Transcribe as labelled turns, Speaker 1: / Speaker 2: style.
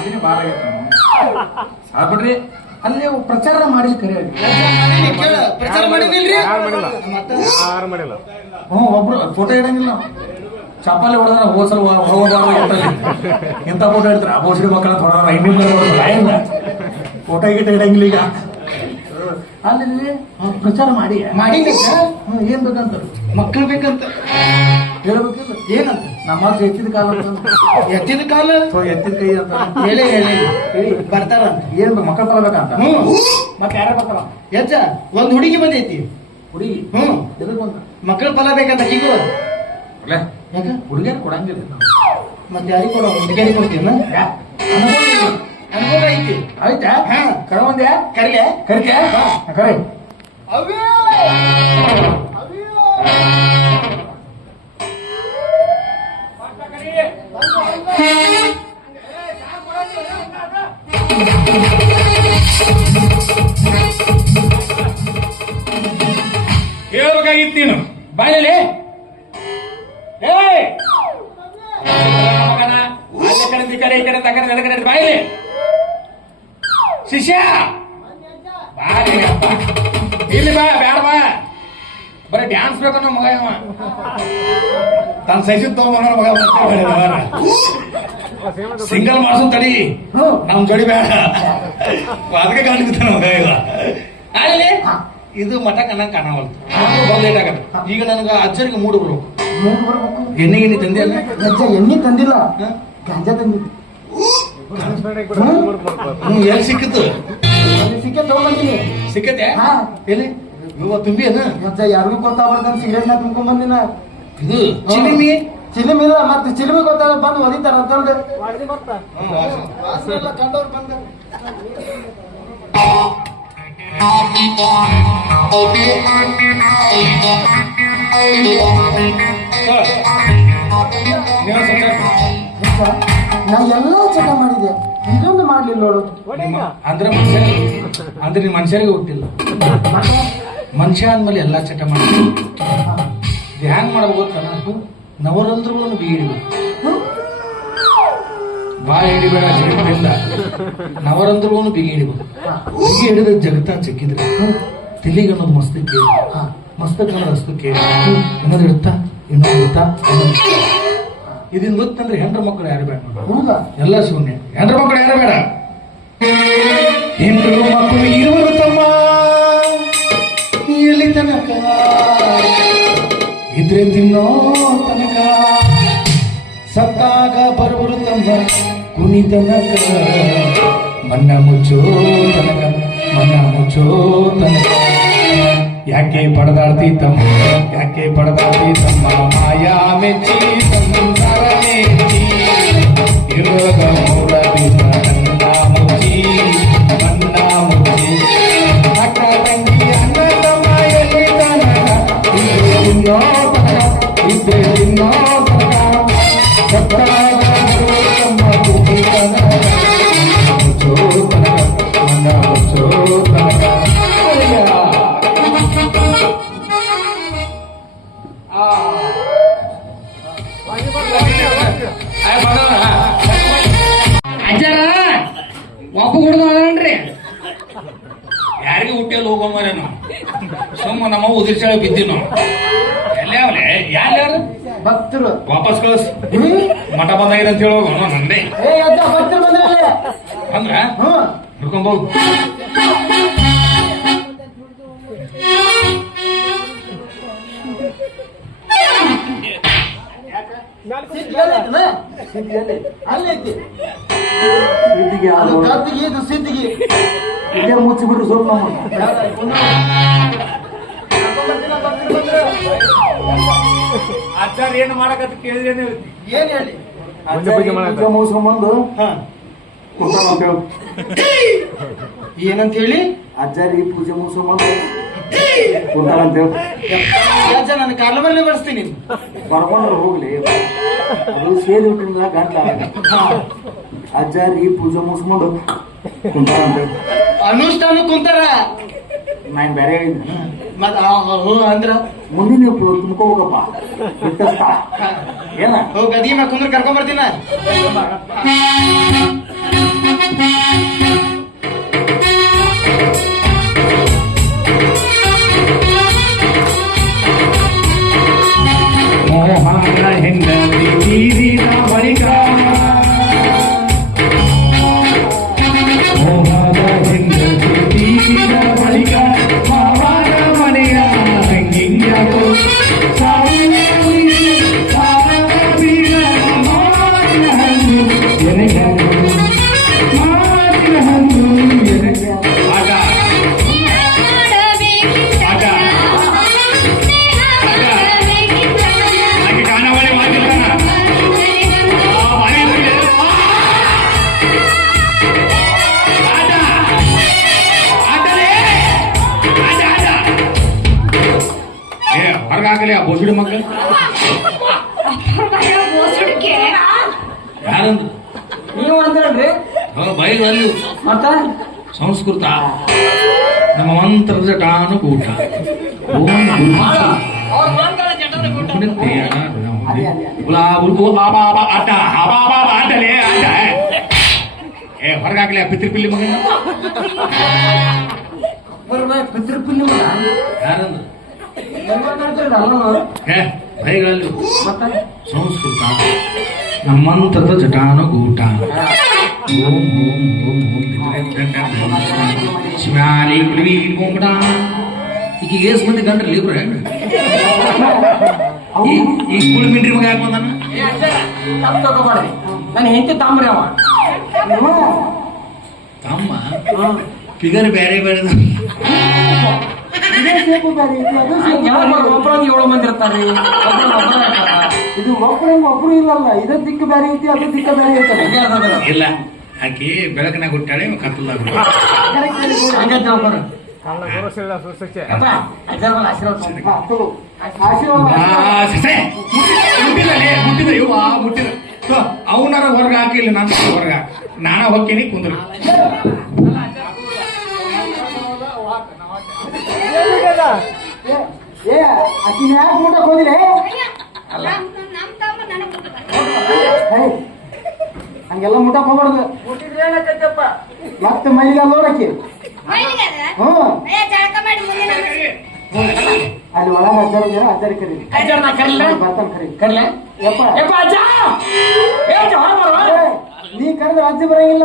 Speaker 1: ಸಾಧನೆ ಭಾಳ ಆಗೈತೆ
Speaker 2: ಅಲ್ಲಿ ಪ್ರಚಾರ
Speaker 3: ಮಾಡಿ
Speaker 2: ಕರೆ
Speaker 3: ಯಾರು
Speaker 1: ಒಬ್ರು ಫೋಟೋ ಇಡಂಗಿಲ್ಲ. ಚಪ್ಪಲಿ ಹೊಡೆದ್ರೆ ಹೋಸಲ್ ಹೋಗಬಾರ್ದು ಇಂತ ಫೋಟೋ ಇಡ್ತಾರೆ? ಅಪೋಸಿಟ್ ಮಕ್ಕಳ ಹೊಡೆದ್ರ ಇನ್ನೂ ಫೋಟೋ ಗಿಟ್ಟ ಇಡಂಗಿಲ್ಲ ಈಗ. ಅಲ್ಲಿ ಪ್ರಚಾರ ಮಾಡಿ. ಮಾಡಿ ಏನ್ ಬೇಕಂತ?
Speaker 2: ಮಕ್ಕಳು ಬೇಕಂತ.
Speaker 1: ಹೇಳ್ಬೇಕಿಲ್ಲ
Speaker 2: ಏನಂತ?
Speaker 1: ನಮ್ಮ ಎತ್ತಿದ ಕಾಲ
Speaker 2: ಎತ್ತಿದ ಕಾಲ?
Speaker 1: ಸೊ ಎತ್ತಿದ ಕೈ ಅಂತ
Speaker 2: ಹೇಳಿ ಹೇಳಿ. ಬರ್ತಾರ
Speaker 1: ಏನ್ ಮಕ್ಕಳ ಬರ್ಬೇಕಂತ?
Speaker 2: ಹ್ಮ್.
Speaker 1: ಮತ್ತೆ ಯಾರ ಬರ್ತಾರ?
Speaker 2: ಯಜ್ಜ ಒಂದ್ ಹುಡುಗಿ ಬಂದೈತಿ.
Speaker 1: ಹುಡುಗಿ?
Speaker 2: ಹ್ಮ್.
Speaker 1: ಎದಕ್ ಬಂದ?
Speaker 2: ಮಕ್ಕಳ ಫಲ ಬೇಕಂತ ಈಗ
Speaker 1: ಹುಡುಗಿಯನ್ನು
Speaker 2: ಯಾಕ?
Speaker 1: ಹುಡುಗಿಯರ್ ಕೊಡಂಗಿಲ್ಲ.
Speaker 2: ಮತ್ತೆ ಯಾರಿಗೆ ಕೊಡೋ ಹುಡುಗಿಯರಿಗೆ ಕೊಡ್ತೀನ?
Speaker 1: ಅನುಭವ.
Speaker 2: ಐತಿ.
Speaker 1: ಆಯ್ತಾ?
Speaker 2: ಹಾ.
Speaker 1: ಕರ ಒಂದ್ಯಾ?
Speaker 2: ಕರಿಯ?
Speaker 1: ಕರಿತ್ಯಾ? ಕರೆ.
Speaker 4: ಹೇಳ್ಬೇಕಾಗಿತ್ತು ಕಡೆ ಈ ಕಡೆ ತಕಡೆ ನೆಲ ಕಡೆ ಬಾಯಲ್ಲಿ ಶಿಷ್ಯ! ಬಾರಿ ಇಲ್ಲಿ ಬಾ ಬ್ಯಾಡ ಬಾ. ಬರೀ ಡ್ಯಾನ್ಸ್ ಬೇಕು ನಮ್ಮ ಮಗ ಇವ. ತನ್ನ ಸೈಜ್ ತಗೊಂಡ ಮಗ. ಸಿಂಗಲ್ ಮಾಸು ತಡಿ. ನಮ್ ಜೋಡಿ ಬೇಡ. ಅದಕ್ಕೆ ಕಾಣಿಸ್ತಾನೆ ಮಗ ಈಗ ಅಲ್ಲಿ ಇದು ಮಠ ಕಣ್ಣಂಗ್ ಕಾಣವಲ್ತು ಲೇಟ್ ಆಗತ್ತೆ. ಈಗ ನನಗ ಅಜ್ಜರಿಗೆ ಮೂಡು ಬರ್ಬೇಕು.
Speaker 1: ಎಣ್ಣೆ
Speaker 4: ಎಣ್ಣೆ ತಂದಿಲ್ಲ ತಂದೆ ಅಲ್ಲ
Speaker 1: ಹೆಜ್ಜೆ ಎಣ್ಣೆ ತಂದಿಲ್ಲ. ಗಾಂಜಾ ತಂದಿದ್ದೆ
Speaker 4: ಎಲ್ಲಿ ಸಿಕ್ಕಿತ್ತು
Speaker 1: ಸಿಕ್ಕ ತಗೊಂಬಂದಿನಿ.
Speaker 4: ಸಿಕ್ಕತ್ತೆ?
Speaker 1: ಹಾ.
Speaker 4: ಎಲ್ಲಿ? ಇವ ತುಂಬಿ ಏನ
Speaker 1: ಮತ್ತೆ ಯಾರಿಗೂ ಗೊತ್ತಾಗ್ಬಾರ್ದು ಸಿಗರೇಟ್ ನಾ ತುಂಬ್ಕೊಂಡ್ ಬಂದಿನ.
Speaker 4: ಇದು ಚಿಲಿಮಿ?
Speaker 1: ಚಿಲಿಮಿ ಇಲ್ಲ ಮತ್ತೆ ಚಿಲಿಮಿ ಗೊತ್ತಾಗ ಬಂದು ಒದಿತಾರ ಅಂತಂದ್ರೆ ನಾ ಎಲ್ಲಾ ಚಟ ಮಾಡಿದೆ. ಇದೊಂದು ಮಾಡ್ಲಿಲ್ಲ ನೋಡು
Speaker 4: ಅಂದ್ರೆ ಮನುಷ್ಯ ಅಂದ್ರೆ ನೀನ್ ಮನುಷ್ಯರಿಗೆ ಹುಟ್ಟಿಲ್ಲ. ಮನುಷ್ಯ ಅಂದ್ಮೇಲೆ ಎಲ್ಲಾ ಚಟ ಮಾಡಿದೆ. ಇದು ಹ್ಯಾಂಗ್ ಮಾಡ್ಬೇಕು ಅನ್ನೋದು ನವರಂಧ್ರಗಳನ್ನು ಬೀಳಿಬೇಕು
Speaker 1: ಹ್ಮ್?
Speaker 4: ಬಾಯಿ ಹಿಡಿಬೇಡ ಜಗತ್ತಿಲ್ಲ ನವರಂಧ್ರಗಳನ್ನು ಬಿಗಿ ಹಿಡಿಬೇಕು ಬಿಗಿ ಹಿಡಿದ ಜಗತ್ತ ಚೆಕ್ಕಿದ್ರೆ ತಿಲ್ಲಿಗೆ ಅನ್ನೋದು ಮಸ್ತಕ್ಕೆ
Speaker 1: ಮಸ್ತಕ್ಕೆ
Speaker 4: ಮಸ್ತಕ ಅನ್ನೋದು ಹಸ್ತಕ್ಕೆ ಇನ್ನೊಂದು ಇಡುತ್ತಾ ಇನ್ನೊಂದು ಇಡುತ್ತಾ ಇನ್ನೊಂದು ಇದನ್ನ ಗೊತ್ತಂದ್ರೆ ಹೆಂಡ್ರ ಮಕ್ಕಳು ಯಾರು ಬೇಡ.
Speaker 1: ಹೌದಾ?
Speaker 4: ಎಲ್ಲ ಶೂನ್ಯ. ಹೆಂಡ್ರ ಮಕ್ಕಳು ಯಾರು ಬೇಡ? ಹೆಂಡ್ರ ಮಕ್ಕಳು ಇರುವರು ತಮ್ಮ. ಎಲ್ಲಿ ತನಕ. ಇದ್ರೆ ತಿನ್ನೋ ತನಕ. ಸತ್ತಾಗ ಬರುವರು ತಮ್ಮ ಕುನಿ ತನಕ. ಮನ್ನ ಮುಚ್ಚೋ ತನಕ ಮನ್ನ ಮುಚ್ಚೋ ತನಕ. ಯಾಕೆ ಪಡೆದಾಡ್ತಿ ತಮ್ಮ? ಯಾಕೆ ಪಡೆದಾಡ್ತಿ ತಮ್ಮ? ಮಾಯಾ ಮೆಚ್ಚಿ. ಒಬ್ಬ ಹುಡುಗ ಅದನ್ರಿ ಯಾರಿಗೆ ಹುಟ್ಟಿಯಲ್ಲಿ ಹೋಗೋಮರೇನು ಸುಮ್ಮ ನಮ್ಮ ಉದಿರ್ಸಾಳ ಬಿದ್ದಿ ನಾವು. ಎಲ್ಲಿ ಅವಲೆ? ಯಾರು
Speaker 1: ಭಕ್ತರು.
Speaker 4: ವಾಪಸ್ ಕಳಿಸ್? ಮಠ ಬಂದಾಗಿದೆ ಅಂತ ಹೇಳೋ ನಂದೆ? ಅಂದ್ರ? ಹಿಡ್ಕೊಂಬೋದು.
Speaker 1: ಸಿದ್ಧಿಗೆ ಅದು ಗದ್ದಿಗೆ ಇದು ಸಿದ್ಧಿಗೆ. ಇದೇ ಮುಚ್ಚಿಬಿಟ್ರು ಸ್ವಲ್ಪ
Speaker 4: ಆಚಾರ ಏನು ಮಾಡಕತ್ತ ಕೇಳಿದ್ರೆ
Speaker 1: ಏನ್ ಹೇಳಿ? ಹೇಳು.
Speaker 2: ಏನಂತ ಹೇಳಿ?
Speaker 1: ಅಜ್ಜಾರಿ ಪೂಜೆ ಮುಗಿಸ್ಕೊಂಬಂದು ಕುಂತಾನ ಅಂತ ಹೇಳು.
Speaker 2: ಯಜ್ಜ ನಾನು ಕಾಲ ಮೇಲೆ ಬಡಿಸ್ತೀನಿ
Speaker 1: ಬರ್ಕೊಂಡ್ರೆ ಹೋಗ್ಲಿ. ಅದು ಸೇರಿ ಬಿಟ್ಟಿಂದ ಗಂಟ್ಲ ಅಜ್ಜಾರಿ ಪೂಜೆ ಮುಗಿಸ್ಕೊಂಡು.
Speaker 2: ಅನುಷ್ಠಾನ ಕುಂತಾರ?
Speaker 1: ನಾನ್ ಬೇರೆ ಹೇಳಿದ್ದೆ.
Speaker 2: ಅಂದ್ರ?
Speaker 1: ಮುಂದಿನ ತುಂಬ್ಕೋಬೇಕಪ್ಪ ಬಿಟ್ಟಸ್ತ ಏನ?
Speaker 2: ಹೋಗಿ ಗದಿ ಮ್ಯಾಗ ಕುಂದ್ರ ಕರ್ಕೊಂಡ್ ಬರ್ತೀನ?
Speaker 4: ಹಾಕಲಿ ಆ ಬೋಸುಡಿ ಮಕ್ಕಳು ಯಾರಂದ್ರು
Speaker 5: ನೀವು ಅಂದ್ರಲ್ರಿ.
Speaker 4: ಅವ್ರ ಬೈಲ್ ಅಲ್ಲಿ.
Speaker 5: ಮತ್ತ?
Speaker 4: ಸಂಸ್ಕೃತ. ನಮ್ಮ ಮಂತ್ರದ ಟಾನು ಕೂಟ ಏ ಹೊರಗಾಗ್ಲಿ ಆ ಪಿತೃಪಿಲ್ಲಿ ಮಗ
Speaker 5: ಬರ್ಬೇ ಪಿತೃಪಿಲ್ಲಿ ಮಗ.
Speaker 4: ಯಾರಂದ್ರು ಸಂಸ್ಕೃತ. ನಮ್ಮಂತದ ಜಟಾನುಗೂಟ. ಓಂ ಓಂ ಓಂ ಓಂ ಕುಳಿವಿ ಈಗ ಏಸ್ ಮಂದಿ ಗಂಡ್ರಿ ಇಬ್ರು ಹೆಂಗ ಈ ಈ ಕುಳಿ ಮಿಂಡ್ರಿ ಮಗ ಯಾಕೆ ಬಂದಾನ?
Speaker 5: ತಪ್ಪು ತಗೋಬೇಡ್ರಿ ನನ್ನ ಹೆಂಡತಿ ತಾಮ್ರಿ ಅವ.
Speaker 4: ತಮ್ಮ? ಫಿಗರ್ ಬೇರೆ ಬೇರೆ
Speaker 5: ಒಬ್ಬರಂಗ ಏಳು ಮಂದಿ ಇರ್ತಾರ.
Speaker 2: ಇದು ಇಲ್ಲಲ್ಲ ಇದ ಐತಿ ದಿಕ್ಕ.
Speaker 4: ಇಲ್ಲ ಆಕಿ ಬೆಳಕನಾಗ ಹುಟ್ಟಾಳೆ ಕತ್ತಲ್ದಾಗ
Speaker 5: ಅಜ್ಜಾರ್ ಮೇಲೆ ಆಶೀರ್ವಾದ
Speaker 4: ಹಾಕಿಲ್ಲ ನಾನು ಹೊರಗ ನಾನ ಹೋಗ್ತೀನಿ, ಕುಂದ್ರ.
Speaker 2: ಆಕಿನ ಯಾಕೆ ಮುಟ್ಟಕ್ ಹೋದಿಲ್ಲ
Speaker 6: ನಮ್ ನಮ್ ತಮ್ಮ ನನಗ್ ಗೊತ್ತಿಲ್ಲ.
Speaker 2: ಹೇ ಹಂಗೆಲ್ಲ ಮುಟ್ಟಕ್ ಹೋಗ್ಬಾರ್ದು ಮತ್ತೆ ಮೈಲಿಗೆ ನೋಡಕ್ಕೆ.
Speaker 6: ನಮ್ಮ-
Speaker 2: ಅಲ್ಲಿ ಒಳಗೆ ಅಜ್ಜರ ಕರಿ ಕರೀರಿ.
Speaker 5: ಅಜ್ಜಾರ್ ನಾ? ಕರೀಲ?
Speaker 2: ಬರ್ತಾನೆ ಕರೀರಿ.
Speaker 5: ಕರೀಲ?
Speaker 2: ಯಪ್ಪ.
Speaker 5: ಯಪ್ಪ ಅಜ್ಜ!
Speaker 2: ನೀ ಕರೆದ್ರೆ ಅಜ್ಜಿ ಬರಂಗಿಲ್ಲ.